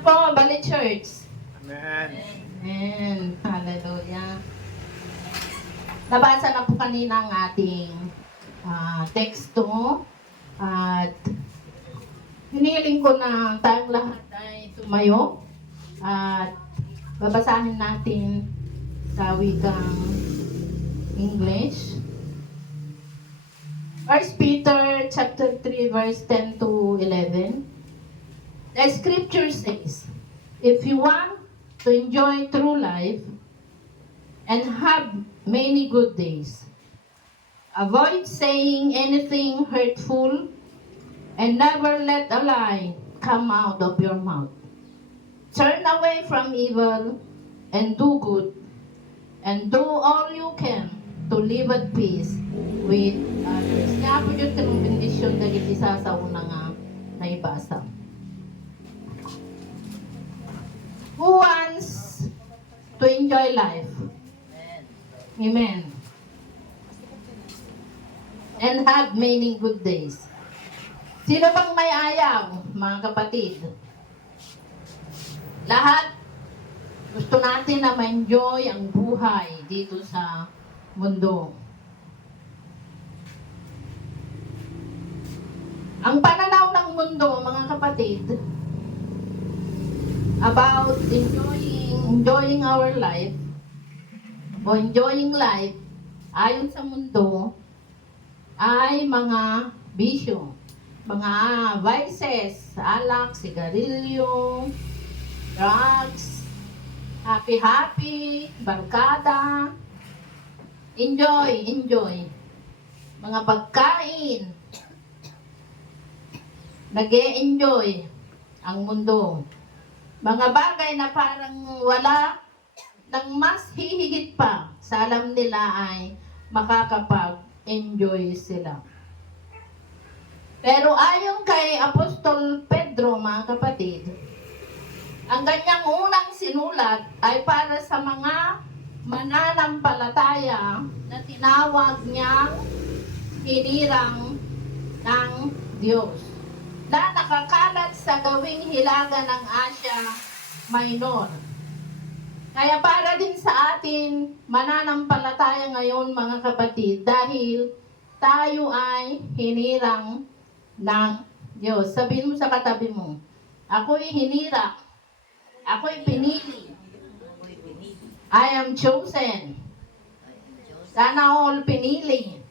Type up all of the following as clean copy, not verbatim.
po, Bali Church. Amen. Amen. Hallelujah. Nabasa na po kanina ang ating teksto at hinihiling ko na tayong lahat ay tumayo at babasahin natin sa wikang English. 1 Peter chapter 3 verse 10 to 11. The scripture says, if you want to enjoy true life and have many good days, avoid saying anything hurtful and never let a lie come out of your mouth. Turn away from evil and do good, and do all you can to live at peace with others. Nga po yun kanong bendisyon dahil isa sa unang naibasa. Who wants to enjoy life? Amen. And have many good days. Sino bang may ayaw, mga kapatid? Lahat gusto natin na ma-enjoy ang buhay dito sa mundo. Ang pananaw ng mundo, mga kapatid, about enjoying our life o enjoying life ayon sa mundo ay mga bisyo, mga vices, alak, sigarilyo, drugs, happy, barkada, enjoy, mga pagkain, nag-e-enjoy ang mundo. Mga bagay na parang wala nang mas hihigit pa sa alam nila ay makakapag-enjoy sila. Pero ayon kay Apostol Pedro, mga kapatid, ang kanyang unang sinulat ay para sa mga mananampalataya na tinawag niyang hinirang ng Diyos na nakakalat sa gawing hilaga ng Asia Minor. Kaya para din sa atin, mananampalataya ngayon, mga kapatid, dahil tayo ay hinirang ng Diyos. Sabihin mo sa katabi mo, ako'y hinira, ako'y pinili, I am chosen. Sana all pinili.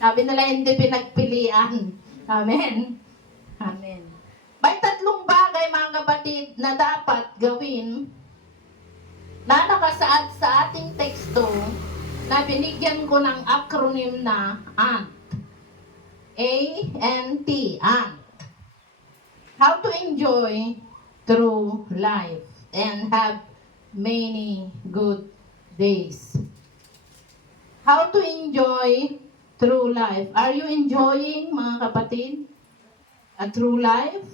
Sabi nila hindi pinagpilian. Amen. Amen. May tatlong bagay, mga kapatid, na dapat gawin na nakasaad sa ating teksto na binigyan ko ng acronym na ANT. A-N-T, ANT. How to enjoy true life and have many good days. How to enjoy true life. Are you enjoying, mga kapatid, a true life?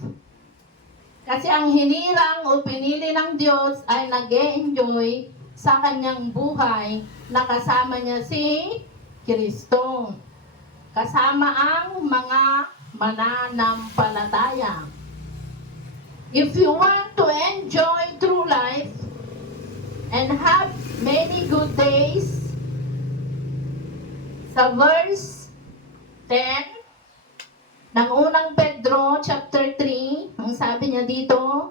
Kasi ang hinirang o pinili ng Diyos ay nag-e-enjoy sa kanyang buhay na kasama niya si Kristo. Kasama ang mga mananampalataya. If you want to enjoy true life and have many good days, sa verse 10 ng unang Pedro chapter 3, ang sabi niya dito,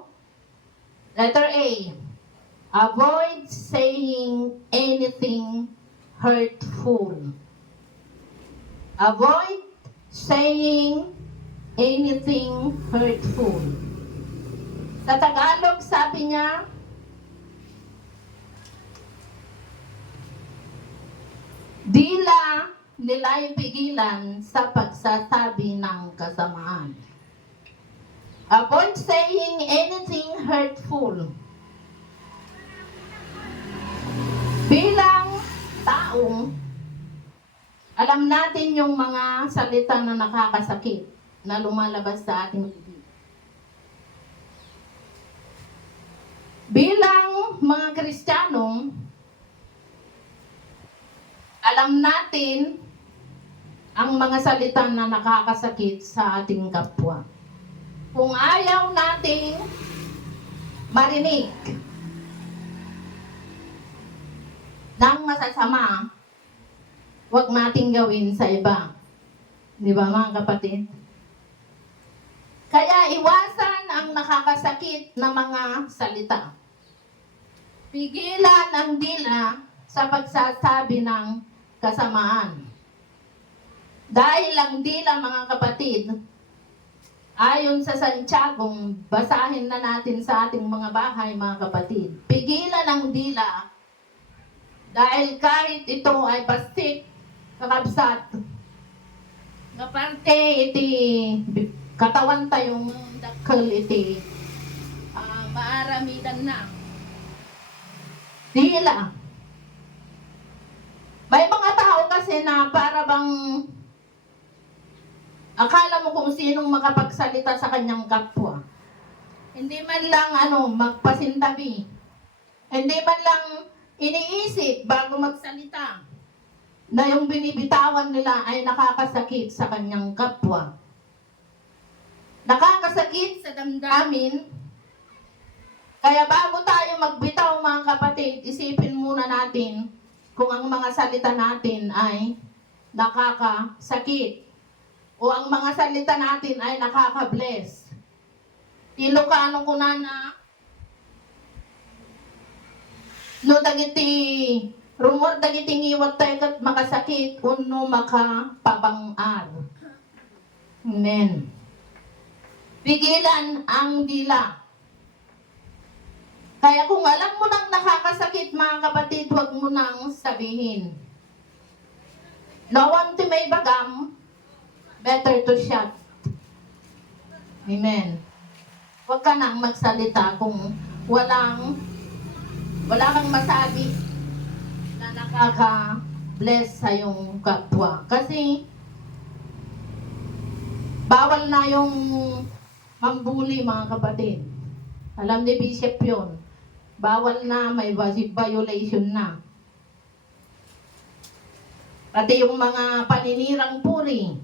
letter A, avoid saying anything hurtful. Avoid saying anything hurtful. Sa Tagalog, sabi niya, dila nila yung pigilan sa pagsasabi ng kasamaan. Avoid saying anything hurtful. Bilang tao, alam natin yung mga salita na nakakasakit na lumalabas sa ating bibig. Bilang mga Kristiyano, alam natin ang mga salita na nakakasakit sa ating kapwa. Kung ayaw nating marinig ng masasama, huwag nating gawin sa iba. Di ba mga kapatid? Kaya iwasan ang nakakasakit na mga salita. Pigilan ang dila sa pagsasabi ng kasamaan. Dahil ang dila, mga kapatid, ayon sa Santiago, basahin na natin sa ating mga bahay, mga kapatid. Pigilan ang dila dahil kahit ito ay bastik, kakabsat, nga parte iti katawan tayong dakkel iti maaramidan na. Dila. May mga tao kasi na para bang akala mo kung sinong makapagsalita sa kanyang kapwa. Hindi man lang magpasintabi. Hindi man lang iniisip bago magsalita na yung binibitawan nila ay nakakasakit sa kanyang kapwa. Nakakasakit sa damdamin. Kaya bago tayo magbitaw, mga kapatid, isipin muna natin kung ang mga salita natin ay nakakasakit o ang mga salita natin ay nakaka-bless. Ilocano ko na no dagiti rumor dagiti ngiwat tayo kat makasakit uno makapabangar. Amen. Pigilan ang dila. Kaya kung alam mo nang nakakasakit, mga kapatid, huwag mo nang sabihin. No one to may bagam, better to shut. Amen. Huwag ka nang magsalita kung wala kang masabi na nakaka-bless sa iyong kapwa. Kasi bawal na yung mambuli, mga kapatid. Alam ni Bishop yun. Bawal na, may violation na. Pati yung mga paninirang puri,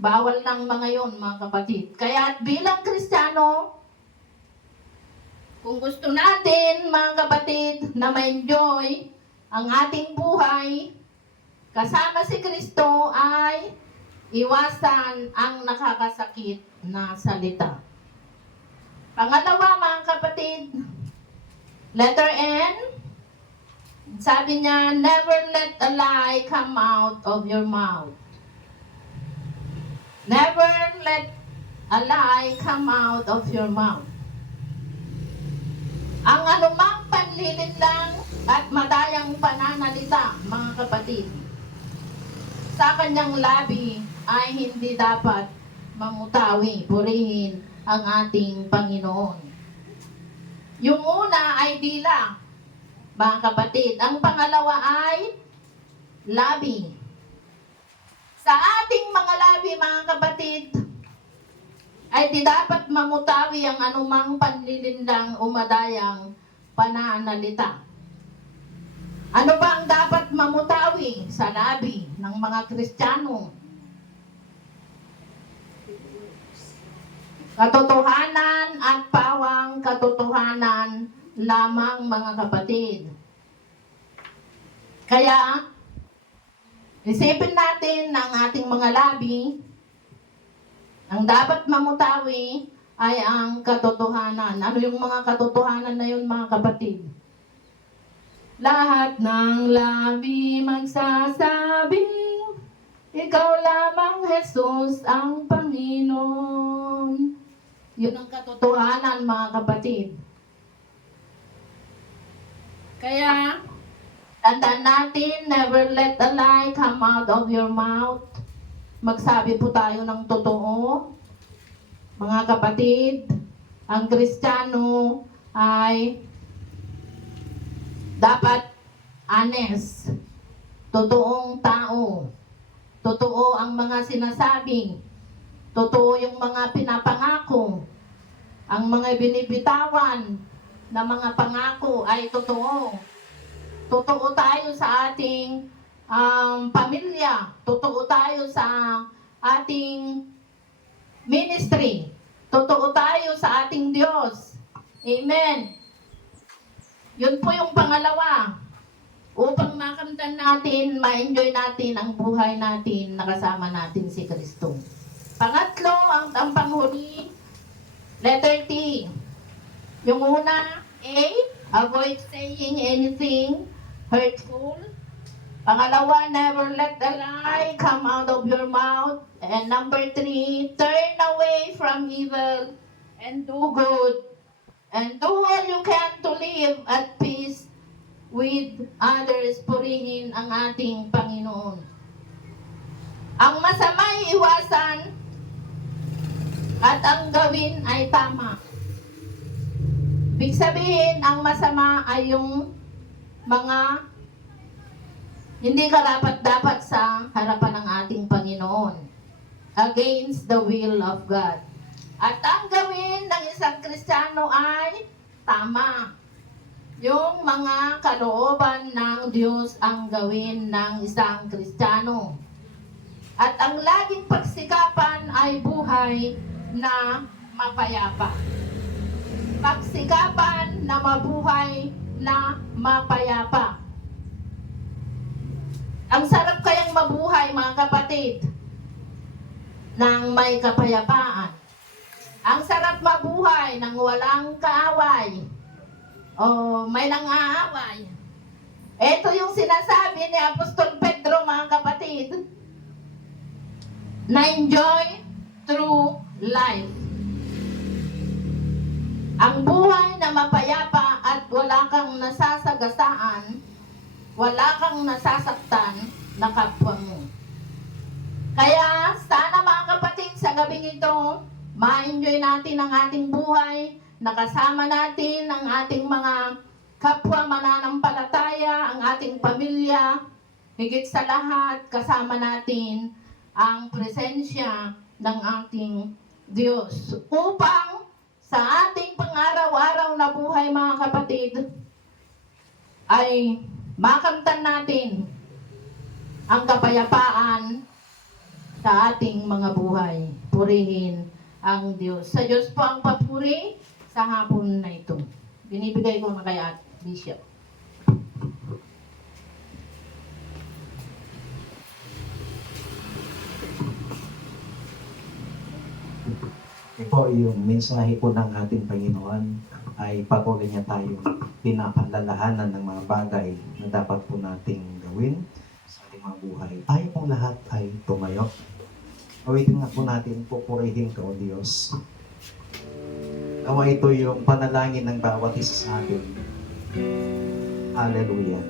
bawal ng mga yon, mga kapatid. Kaya bilang Kristiyano, kung gusto natin, mga kapatid, na ma-enjoy ang ating buhay, kasama si Kristo, ay iwasan ang nakakasakit na salita. Pangalawa, mga kapatid, letter N, sabi niya, never let a lie come out of your mouth. Never let a lie come out of your mouth. Ang anumang panlilinlang at madayang pananalita, mga kapatid, sa kanyang labi ay hindi dapat mamutawi, purihin ang ating Panginoon. Yung una ay dila, mga kapatid. Ang pangalawa ay labi. Sa ating mga labi, mga kapatid, ay di dapat mamutawi ang anumang panlilindang o madayang pananalita. Ano ba ang dapat mamutawi sa labi ng mga Kristiyano? Katotohanan at pawang katotohanan lamang, mga kapatid. Kaya, isipin natin ng ating mga labi, ang dapat mamutawi ay ang katotohanan. Ano yung mga katotohanan na yun, mga kapatid? Lahat ng labi magsasabing, ikaw lamang Jesus ang Panginoon. Yun ang katotohanan, mga kapatid. Kaya, tandaan natin, never let a lie come out of your mouth. Magsabi po tayo ng totoo. Mga kapatid, ang Kristiyano ay dapat honest, totoong tao. Totoo ang mga sinasabi. Totoo yung mga pinapangako. Ang mga binibitawan na mga pangako ay totoo. Totoo tayo sa ating pamilya. Totoo tayo sa ating ministry. totoo tayo sa ating Diyos. Amen. Yun po yung pangalawa. Upang makamtan natin, ma-enjoy natin ang buhay natin, nakasama natin si Kristo. Pangatlo, ang panghuli, letter T. Yung una, A, avoid saying anything hurtful. Pangalawa, never let a lie come out of your mouth. And number 3, turn away from evil and do good. And do all you can to live at peace with others, purihin ang ating Panginoon. Ang masama'y iwasan at ang gawin ay tama. Ibig sabihin, ang masama ay yung mga hindi karapat-dapat sa harapan ng ating Panginoon. Against the will of God. At ang gawin ng isang Kristiyano ay tama. Yung mga kalooban ng Diyos ang gawin ng isang Kristiyano. At ang laging pagsikapan ay buhay na mapayapa. Pagsikapan na mabuhay na mapayapa. Ang sarap kayang mabuhay, mga kapatid, nang may kapayapaan. Ang sarap mabuhay nang walang kaaway. O may nang-aaway. Ito yung sinasabi ni Apostol Pedro, mga kapatid. Na-enjoy through life. Ang buhay na mapayapa at wala kang nasasagasaan, wala kang nasasaktan na kapwa mo. Kaya sana, mga kapatid, sa gabing ito, ma-enjoy natin ang ating buhay, nakasama natin ang ating mga kapwa mananampalataya, ang ating pamilya, higit sa lahat, kasama natin ang presensya ng ating Diyos. Upang sa ating pang-araw-araw na buhay, mga kapatid, ay makamtan natin ang kapayapaan sa ating mga buhay. Purihin ang Diyos. Sa Diyos po ang papuri sa hapon na ito. Binibigay ko na kay Bishop. Ito yung mensahe po ng ating Panginoon ay patuloy niya tayong pinapalalahanan ng mga bagay na dapat po nating gawin sa ating mga buhay. Tayo pong lahat ay tumayo. Awitin nga po natin, pupurihin ka o Diyos. Nawa ito yung panalangin ng bawat isa sa atin. Hallelujah.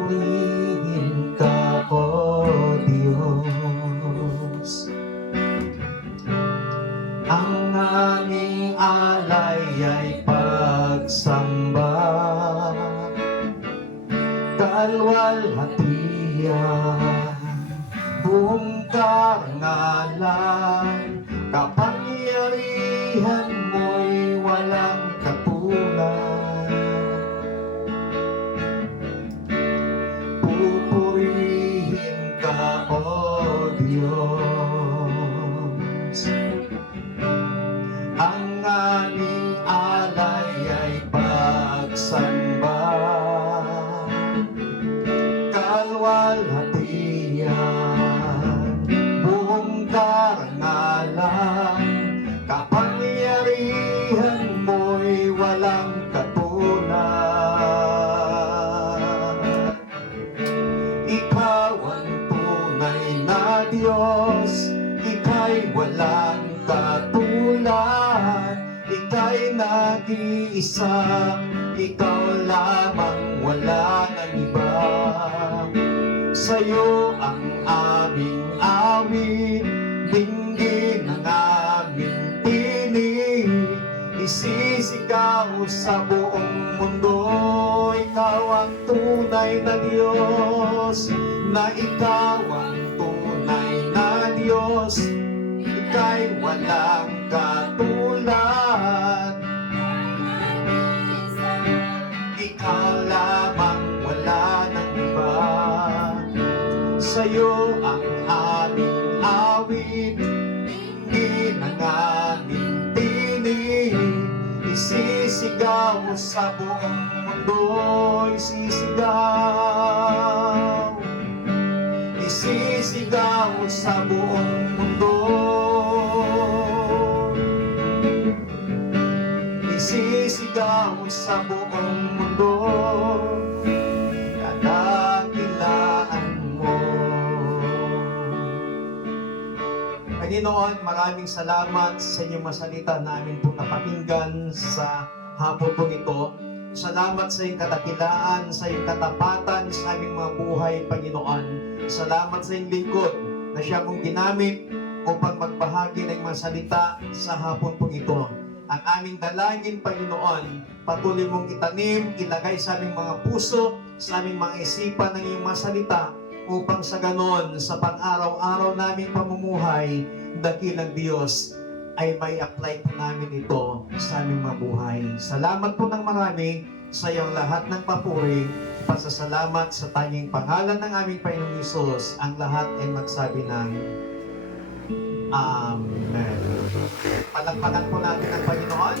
Pupurihin ka o Diyos. Ang aming alay ay pagsamba, kalwalhatian, buong karangalan, kapangyarihan mo'y walang katulad. Pupurihin ka o Diyos. Ang aming alay ay pagsamba, kalwalhatian, buong karangalan, kapangyarihan mo'y walang katulad. Ikaw ang tunay na Diyos, ika'y walang katulad, ika'y nag-iisa, ikaw lamang, wala nang iba. Sa'yo ang aming awit, dinggin ang aming tinig, isisigaw sa buong mundo, ikaw ang tunay na Diyos, na ikaw ang tunay na Diyos, ika'y walang katulad. Isisigaw sa buong mundo, isisigaw. Isisigaw sa buong mundo. Isisigaw sa buong mundo, kadakilaan mo. Panginoon, maraming salamat sa inyong masalita namin po napakinggan sa hapon po ito. Salamat sa iyong kadakilaan, sa iyong katapatan sa aming mga buhay, Panginoon. Salamat sa iyong lingkod na siya mong ginamit upang magbahagi ng mga salita sa hapon po ito. Ang aming dalangin, Panginoon, patuloy mong itanim, ilagay sa aming mga puso, sa aming mga isipan ng iyong mga salita, upang sa ganon, sa pang-araw-araw naming pamumuhay, dakilang Diyos, ay may apply po namin ito sa aming mga buhay. Salamat po ng marami sa iyong lahat ng papuri, pasasalamat sa tanging pangalan ng aming Panginoong Hesus. Ang lahat ay magsabi ng Amen. Palakpakan po natin ang Panginoon.